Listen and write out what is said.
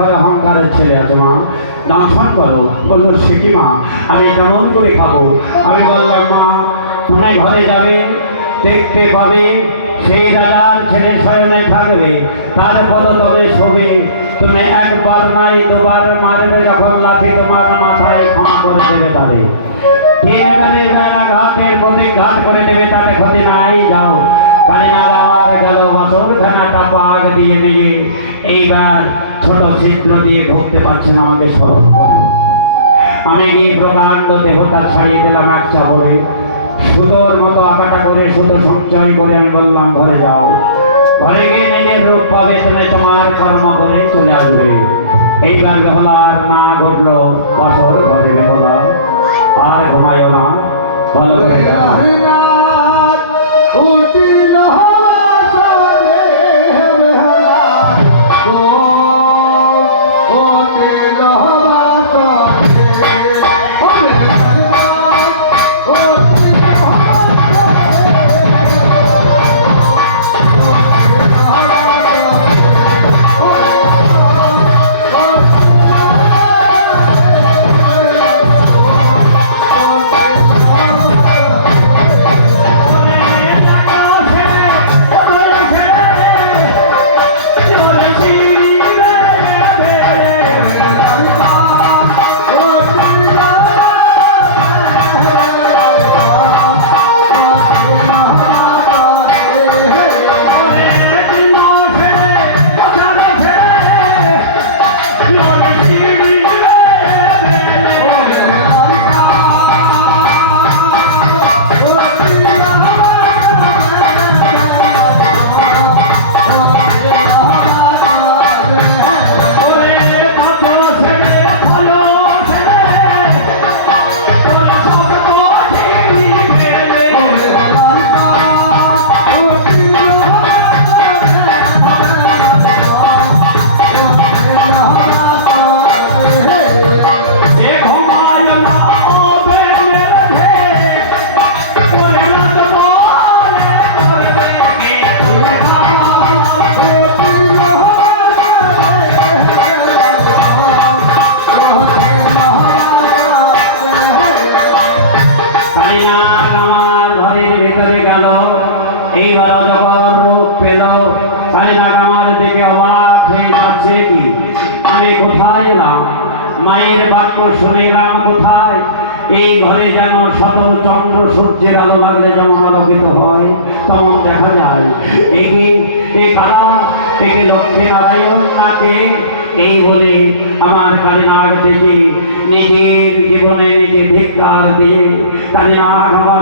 ঘরে অহংকারের ছেলে আছে মা, দংশন করো। বললো সে কি মা, আমি কেমন করে খাবো? আমি বললাম মা, তুমি ঘরে যাবে, দেখতে পাবে সেই রাজার ছেলে শয়নে থাকবে, তার পদতলে শোবে। তুমি একবার নাই দুবার মারবে, যখন লাঠি তোমার মাথায় ক্ষমা করে দেবে তাদের। তিনবারে যারা ঘাটের প্রতি ঘাট করে নেবে, তাতে ক্ষতি নাই। যাও। কালিনাগ আমার গেল বাসরখানাটা পাক দিয়ে নিয়ে, এইবার ছোট ছিদ্র দিয়ে ঢুকতে পারছেন, আমাকে স্মরণ করে। আমি গিয়ে প্রকাণ্ড দেহটা ছাড়িয়ে দিলাম এক চাপড়ে, সুতোর মতো আঁকাটা করে সুতো সঞ্চয় করে আমি বললাম ঘরে যাও। ঘরে গিয়ে নিজের রূপ পাবে, তুমি তোমার কর্ম করে চলে আসবে। এইবার বেহলার না ঘটলো বছর ঘরে বেহলা, আর ঘুমাইও না, ভালো করে যাও। এইবার অজগর রূপ পেল। কালিনাগ আমার দিকে অবাক হয়ে যাচ্ছে, কি আমি কোথায় এলাম? মায়ের বাক্য শুনে এলাম কোথায়? এই ঘরে যেন শত চন্দ্র সূর্যের আলো লাগলে যেমন আলোকিত হয় তেমন দেখা যায়। এই কারা, একে লক্ষ্মী নারায়ণ নাকে। এই বলে আমার কালিনাগ থেকে নিজের জীবনে নিজে ধিক্কার দিয়ে কালিনাগ আমার